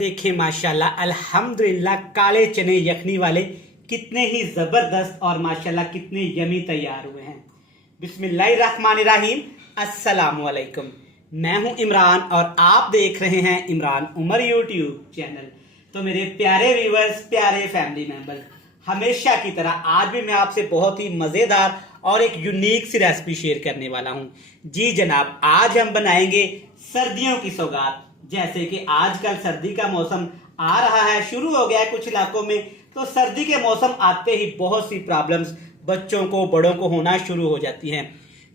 देखें माशाल्लाह अल्हम्दुलिल्लाह काले चने यखनी वाले कितने ही जबरदस्त और माशाल्लाह कितने यमी तैयार हुए हैं। बिस्मिल्लाहिर्रहमानिर्रहीम, अस्सलामु अलैकुम। मैं हूं इमरान और आप देख रहे हैं इमरान उमर यूट्यूब चैनल। तो मेरे प्यारे व्यूअर्स, प्यारे फैमिली मेंबर, हमेशा की तरह आज भी मैं आपसे बहुत ही मजेदार और एक यूनिक सी रेसिपी शेयर करने वाला हूं। जी जनाब, आज हम बनाएंगे सर्दियों की सौगात। जैसे कि आजकल सर्दी का मौसम आ रहा है, शुरू हो गया है कुछ इलाकों में। तो सर्दी के मौसम आते ही बहुत सी प्रॉब्लम्स बच्चों को, बड़ों को होना शुरू हो जाती हैं,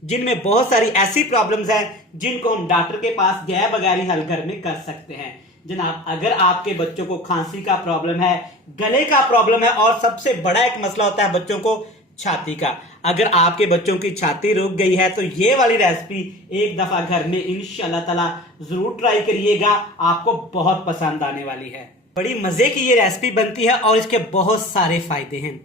जिनमें बहुत सारी ऐसी प्रॉब्लम्स हैं जिनको हम डॉक्टर के पास गए बगैर ही हल घर में कर सकते हैं। जनाब, अगर आपके बच्चों को खांसी का प्रॉब्लम है, गले का प्रॉब्लम है और सबसे बड़ा एक मसला होता है बच्चों को छाती का, अगर आपके बच्चों की छाती रुक गई है तो ये वाली रेसिपी एक दफा घर में इंशाल्लाह ताला जरूर ट्राई करिएगा, आपको बहुत पसंद आने वाली है। बड़ी मजे की ये रेसिपी बनती है और इसके बहुत सारे फायदे हैं।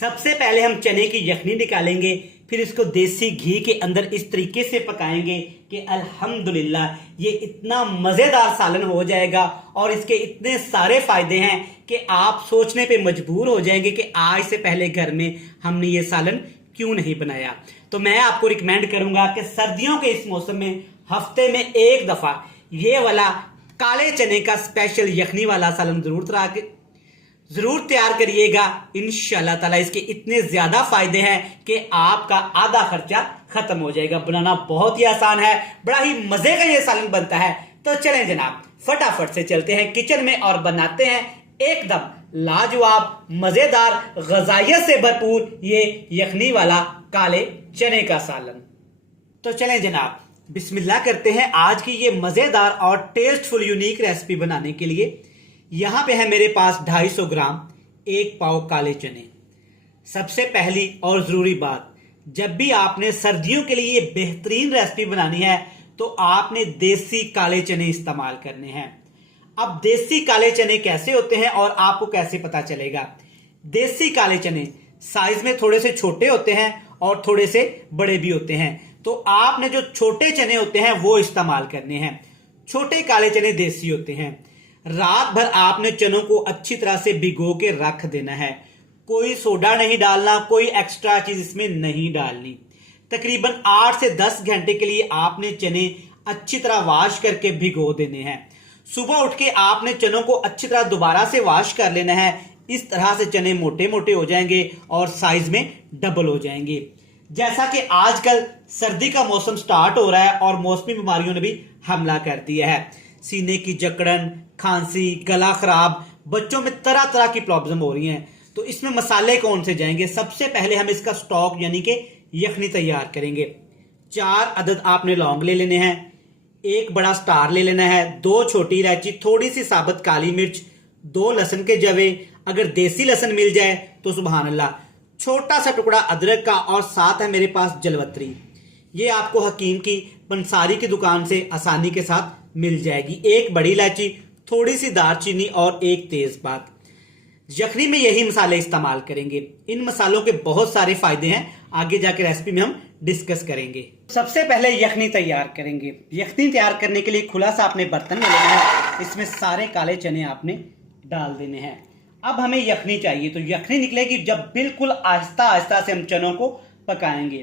सबसे पहले हम चने की यखनी निकालेंगे, फिर इसको देसी घी के अंदर इस तरीके से पकाएंगे कि अल्हम्दुलिल्लाह ये इतना मजेदार सालन हो जाएगा और इसके इतने सारे फायदे हैं कि आप सोचने पे मजबूर हो जाएंगे कि आज से पहले घर में हमने ये सालन क्यों नहीं बनाया। तो मैं आपको रिकमेंड करूंगा कि सर्दियों के इस मौसम में हफ्ते में एक दफा ये वाला काले चने का स्पेशल यखनी वाला सालन जरूर तैयार करिएगा। इंशाल्लाह ताला इसके इतने ज्यादा फायदे हैं कि आपका आधा खर्चा खत्म हो जाएगा। बनाना बहुत ही आसान है, बड़ा ही मजे का ये सालन बनता है। तो चलें जनाब, फटाफट से चलते हैं किचन में और बनाते हैं एकदम लाजवाब, मजेदार, गजाइयत से भरपूर ये यखनी वाला काले चने का सालन। तो चलें जनाब, बिस्मिल्लाह करते हैं आज की ये मजेदार और टेस्टफुल यूनिक रेसिपी बनाने के लिए। यहां पे है मेरे पास 250 ग्राम, 1 पाव काले चने। सबसे पहली और जरूरी बात, जब भी आपने सर्दियों के लिए ये बेहतरीन रेसिपी बनानी है तो आपने देसी काले चने इस्तेमाल करने हैं। अब देसी काले चने कैसे होते हैं और आपको कैसे पता चलेगा? देसी काले चने साइज में थोड़े से छोटे होते हैं और थोड़े से बड़े भी होते हैं, तो आपने जो छोटे चने होते हैं वो इस्तेमाल करने हैं। छोटे काले चने देसी होते हैं। रात भर आपने चनों को अच्छी तरह से भिगो के रख देना है। कोई सोडा नहीं डालना, कोई एक्स्ट्रा चीज इसमें नहीं डालनी। तकरीबन 8 से 10 घंटे के लिए आपने चने अच्छी तरह वॉश करके भिगो देने हैं। सुबह उठ के आपने चनों को अच्छी तरह दोबारा से वॉश कर लेना है। इस तरह से चने मोटे मोटे हो जाएंगे और साइज में डबल हो जाएंगे। जैसा कि आजकल सर्दी का मौसम स्टार्ट हो रहा है और मौसमी बीमारियों ने भी हमला कर दिया है। सीने की जकड़न, खांसी, गला खराब, बच्चों में तरह तरह की प्रॉब्लम हो रही हैं। तो इसमें मसाले कौन से जाएंगे? सबसे पहले हम इसका स्टॉक यानी कि यखनी तैयार करेंगे। 4 अदद आपने लौंग ले लेने हैं, 1 बड़ा स्टार ले लेना है, 2 छोटी इलायची, थोड़ी सी साबुत काली मिर्च, 2 लहसुन के जवे, अगर देसी लहसुन मिल जाए तो सुभान अल्लाह, छोटा सा टुकड़ा अदरक का और साथ है मेरे पास जलवत्री। ये आपको हकीम की पंसारी की दुकान से आसानी के साथ मिल जाएगी। 1 बड़ी इलायची, थोड़ी सी दालचीनी और 1 तेजपात। यखनी में यही मसाले इस्तेमाल करेंगे। इन मसालों के बहुत सारे फायदे हैं, आगे जाके रेसिपी में हम डिस्कस करेंगे। सबसे पहले यखनी तैयार करेंगे। यखनी तैयार करने के लिए खुला सा आपने बर्तन ले लेना है, इसमें सारे काले चने आपने डाल देने हैं। अब हमें यखनी चाहिए, तो यखनी निकलेगी जब बिल्कुल आहिस्ता आहिस्ता से हम चनों को पकाएंगे।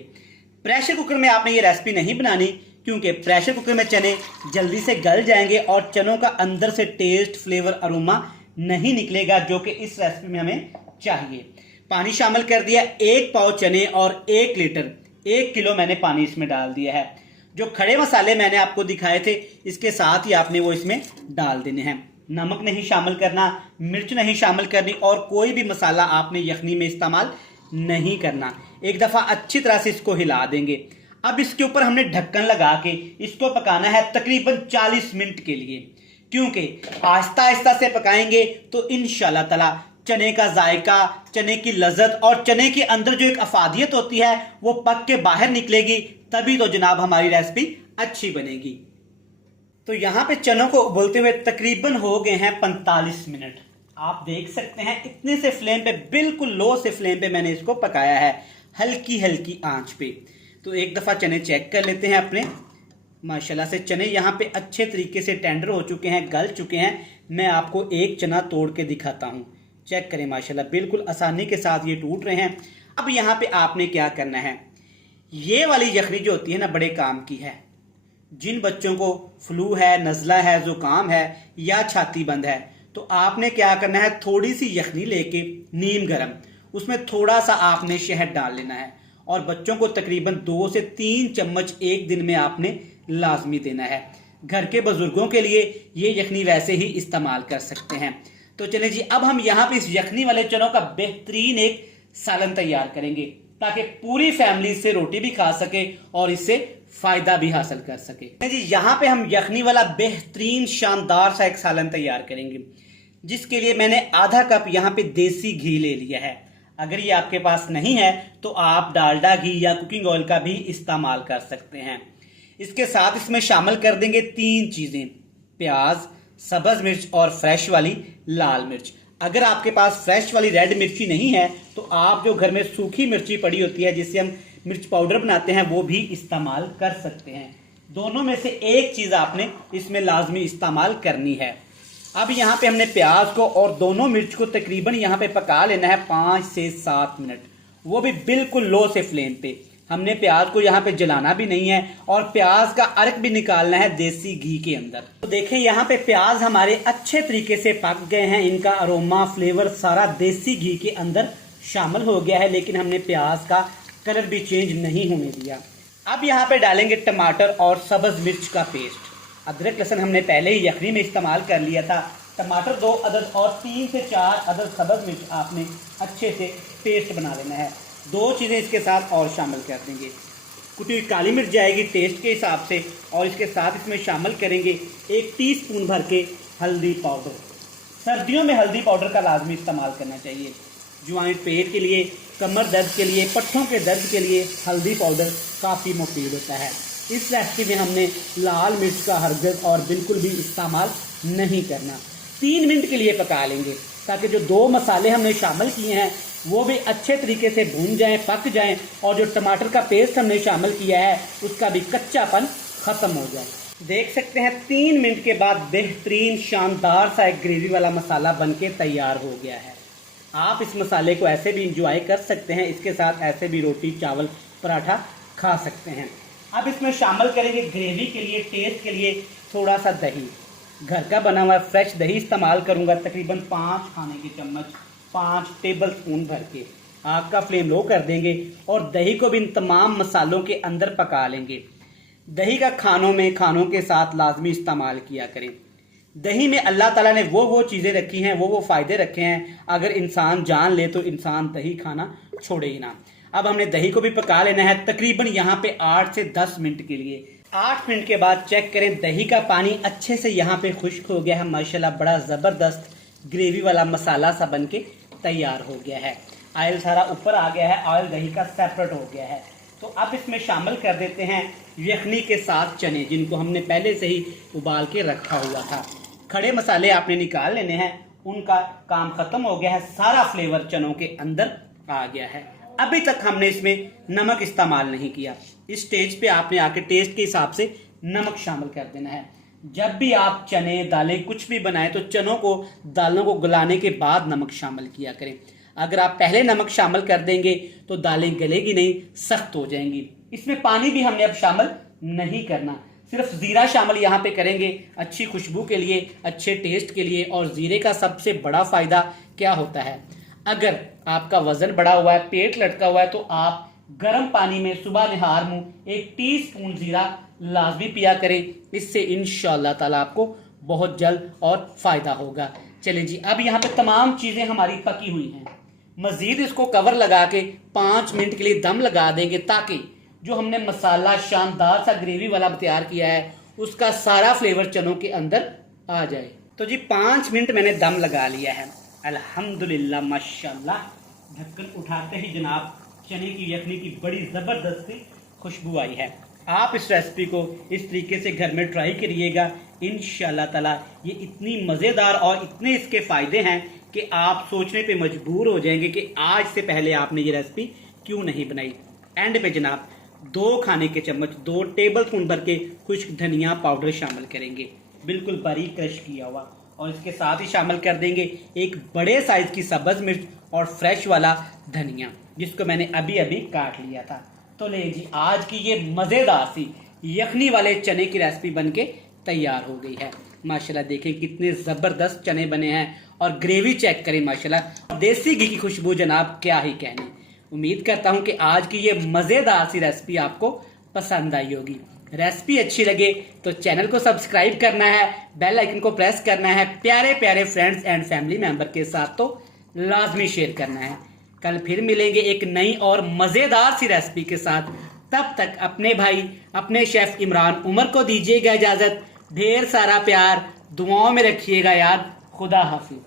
प्रेशर कुकर में आपने ये रेसिपी नहीं बनानी, क्योंकि प्रेशर कुकर में चने जल्दी से गल जाएंगे और चनों का अंदर से टेस्ट, फ्लेवर, अरोमा नहीं निकलेगा, जो कि इस रेसिपी में हमें चाहिए। पानी शामिल कर दिया, 1 पाव चने और 1 लीटर, 1 किलो मैंने पानी इसमें डाल दिया है। जो खड़े मसाले मैंने आपको दिखाए थे इसके साथ ही आपने वो इसमें डाल देने हैं। नमक नहीं शामिल करना, मिर्च नहीं शामिल करनी और कोई भी मसाला आपने यखनी में इस्तेमाल नहीं करना। एक दफा अच्छी तरह से इसको हिला देंगे। अब इसके ऊपर हमने ढक्कन लगा के इसको पकाना है तकरीबन 40 मिनट के लिए, क्योंकि आहिस्ता आहिस्ता से पकाएंगे तो इंशाल्लाह ताला चने का जायका, चने की लज्जत और चने के अंदर जो एक अफादियत होती है वो पक के बाहर निकलेगी, तभी तो जनाब हमारी रेसिपी अच्छी बनेगी। तो यहां पे चनों को उबलते हुए तकरीबन हो गए हैं 45 मिनट। आप देख सकते हैं इतने से फ्लेम पे, बिल्कुल लो से फ्लेम पे मैंने इसको पकाया है, हल्की हल्की आंच पे। तो एक दफा चने चेक कर लेते हैं अपने। माशाल्लाह से चने यहाँ पे अच्छे तरीके से टेंडर हो चुके हैं, गल चुके हैं। मैं आपको एक चना तोड़ के दिखाता हूँ। चेक करें माशाल्लाह बिल्कुल आसानी के साथ ये टूट रहे हैं। अब यहाँ पे आपने क्या करना है, ये वाली यखनी जो होती है ना बड़े काम की है। जिन बच्चों को फ्लू है, नज़ला है, जुकाम है या छाती बंद है, तो आपने क्या करना है, थोड़ी सी यखनी लेके नीम गरम, उसमें थोड़ा सा आपने शहद डाल लेना है और बच्चों को तकरीबन 2 से 3 चम्मच एक दिन में आपने लाजमी देना है। घर के बुजुर्गों के लिए ये यखनी वैसे ही इस्तेमाल कर सकते हैं। तो चले जी, अब हम यहाँ पे इस यखनी वाले चनों का बेहतरीन एक सालन तैयार करेंगे ताकि पूरी फैमिली इससे रोटी भी खा सके और इससे फायदा भी हासिल कर सके। जी यहाँ पे हम यखनी वाला बेहतरीन शानदार सा एक सालन तैयार करेंगे, जिसके लिए मैंने आधा कप यहाँ पे देसी घी ले लिया है। अगर ये आपके पास नहीं है तो आप डालडा घी या कुकिंग ऑयल का भी इस्तेमाल कर सकते हैं। इसके साथ इसमें शामिल कर देंगे 3 चीजें, प्याज, सब्ज मिर्च और फ्रेश वाली लाल मिर्च। अगर आपके पास फ्रेश वाली रेड मिर्ची नहीं है तो आप जो घर में सूखी मिर्ची पड़ी होती है जिससे हम मिर्च पाउडर बनाते हैं वो भी इस्तेमाल कर सकते हैं। दोनों में से एक चीज आपने इसमें लाजमी इस्तेमाल करनी है। अब यहाँ पे हमने प्याज को और दोनों मिर्च को तकरीबन यहाँ पे पका लेना है 5 से 7 मिनट, वो भी बिल्कुल लो से फ्लेम पे। हमने प्याज को यहाँ पे जलाना भी नहीं है और प्याज का अर्क भी निकालना है देसी घी के अंदर। तो देखें यहाँ पे प्याज हमारे अच्छे तरीके से पक गए हैं, इनका अरोमा फ्लेवर सारा देसी घी के अंदर शामिल हो गया है, लेकिन हमने प्याज का कलर भी चेंज नहीं होने दिया। अब यहाँ पे डालेंगे टमाटर और सब्ज मिर्च का पेस्ट। अदरक लहसुन हमने पहले ही यखनी में इस्तेमाल कर लिया था। टमाटर 2 अदद और 3 से 4 अदद सब्ज मिर्च आपने अच्छे से पेस्ट बना लेना है। 2 चीज़ें इसके साथ और शामिल कर देंगे, कुटी हुई काली मिर्च जाएगी टेस्ट के हिसाब से, और इसके साथ इसमें शामिल करेंगे 1 टीस्पून भर के हल्दी पाउडर। सर्दियों में हल्दी पाउडर का लाजमी इस्तेमाल करना चाहिए। ज्वाइन पेट के लिए, कमर दर्द के लिए, पट्ठों के दर्द के लिए हल्दी पाउडर काफ़ी मुफीद होता है। इस रेसिपी में हमने लाल मिर्च का हरगिज़ और बिल्कुल भी इस्तेमाल नहीं करना। 3 मिनट के लिए पका लेंगे ताकि जो 2 मसाले हमने शामिल किए हैं वो भी अच्छे तरीके से भून जाएं, पक जाएं, और जो टमाटर का पेस्ट हमने शामिल किया है उसका भी कच्चापन ख़त्म हो जाए। देख सकते हैं 3 मिनट के बाद बेहतरीन शानदार सा एक ग्रेवी वाला मसाला बनके तैयार हो गया है। आप इस मसाले को ऐसे भी इंजॉय कर सकते हैं, इसके साथ ऐसे भी रोटी, चावल, पराठा खा सकते हैं। अब इसमें शामिल करेंगे ग्रेवी के लिए, टेस्ट के लिए थोड़ा सा दही। घर का बना हुआ फ्रेश दही इस्तेमाल करूंगा, तकरीबन 5 खाने के चम्मच, 5 टेबल स्पून भर के। आग का फ्लेम लो कर देंगे और दही को भी इन तमाम मसालों के अंदर पका लेंगे। दही का खानों के साथ लाजमी इस्तेमाल किया करें। दही में अल्लाह ताला ने वो चीज़ें रखी हैं, वो फ़ायदे रखे हैं, अगर इंसान जान ले तो इंसान दही खाना छोड़े ही ना। अब हमने दही को भी पका लेना है तकरीबन यहाँ पे 8 से 10 मिनट के लिए। 8 मिनट के बाद चेक करें, दही का पानी अच्छे से यहाँ पे खुश्क हो गया है माशाल्लाह। बड़ा ज़बरदस्त ग्रेवी वाला मसाला सा बन के तैयार हो गया है। ऑयल सारा ऊपर आ गया है, ऑयल दही का सेपरेट हो गया है। तो अब इसमें शामिल कर देते हैं यखनी के साथ चने, जिनको हमने पहले से ही उबाल के रखा हुआ था। खड़े मसाले आपने निकाल लेने हैं, उनका काम खत्म हो गया है, सारा फ्लेवर चनों के अंदर आ गया है। अभी तक हमने इसमें नमक इस्तेमाल नहीं किया। इस स्टेज पे आपने आके टेस्ट के हिसाब से नमक शामिल कर देना है। जब भी आप चने, दालें कुछ भी बनाएं तो चनों को, दालों को गलाने के बाद नमक शामिल किया करें। अगर आप पहले नमक शामिल कर देंगे तो दालें गलेगी नहीं, सख्त हो जाएंगी। इसमें पानी भी हमने अब शामिल नहीं करना, सिर्फ जीरा शामिल यहाँ पे करेंगे अच्छी खुशबू के लिए, अच्छे टेस्ट के लिए। और जीरे का सबसे बड़ा फायदा क्या होता है, अगर आपका वजन बढ़ा हुआ है, पेट लटका हुआ है, तो आप गर्म पानी में सुबह निहार मुंह 1 टीस्पून जीरा लाजमी पिया करें। इससे इंशाअल्लाह ताला आपको बहुत जल्द और फायदा होगा। चलें जी, अब यहाँ पे तमाम चीजें हमारी पकी हुई हैं। मजीद इसको कवर लगा के 5 मिनट के लिए दम लगा देंगे ताकि जो हमने मसाला शानदार सा ग्रेवी वाला तैयार किया है उसका सारा फ्लेवर चनों के अंदर आ जाए। तो जी 5 मिनट मैंने दम लगा लिया है, अल्हम्दुलिल्लाह माशाल्लाह। ढक्कन उठाते ही जनाब चने की यखनी की बड़ी ज़बरदस्त खुशबू आई है। आप इस रेसिपी को इस तरीके से घर में ट्राई करिएगा, इंशाअल्लाह ताला ये इतनी मज़ेदार और इतने इसके फ़ायदे हैं कि आप सोचने पे मजबूर हो जाएंगे कि आज से पहले आपने ये रेसिपी क्यों नहीं बनाई। एंड पे जनाब 2 खाने के चम्मच, 2 टेबल स्पून भर के खुश्क धनिया पाउडर शामिल करेंगे, बिल्कुल बारीक क्रश किया हुआ। और इसके साथ ही शामिल कर देंगे एक बड़े साइज की सब्ज मिर्च और फ्रेश वाला धनिया, जिसको मैंने अभी अभी काट लिया था। तो ले जी, आज की ये मज़ेदार सी यखनी वाले चने की रेसिपी बनके तैयार हो गई है। माशाल्लाह देखें कितने ज़बरदस्त चने बने हैं और ग्रेवी चेक करें माशाल्लाह, देसी घी की खुशबू जनाब क्या ही कहने। उम्मीद करता हूं कि आज की ये मज़ेदार सी रेसिपी आपको पसंद आई होगी। रेसिपी अच्छी लगे तो चैनल को सब्सक्राइब करना है, बेल आइकन को प्रेस करना है, प्यारे प्यारे फ्रेंड्स एंड फैमिली मेंबर के साथ तो लाजमी शेयर करना है। कल फिर मिलेंगे एक नई और मज़ेदार सी रेसिपी के साथ। तब तक अपने भाई अपने शेफ इमरान उमर को दीजिएगा इजाज़त। ढेर सारा प्यार दुआओं में रखिएगा याद। खुदा हाफिज।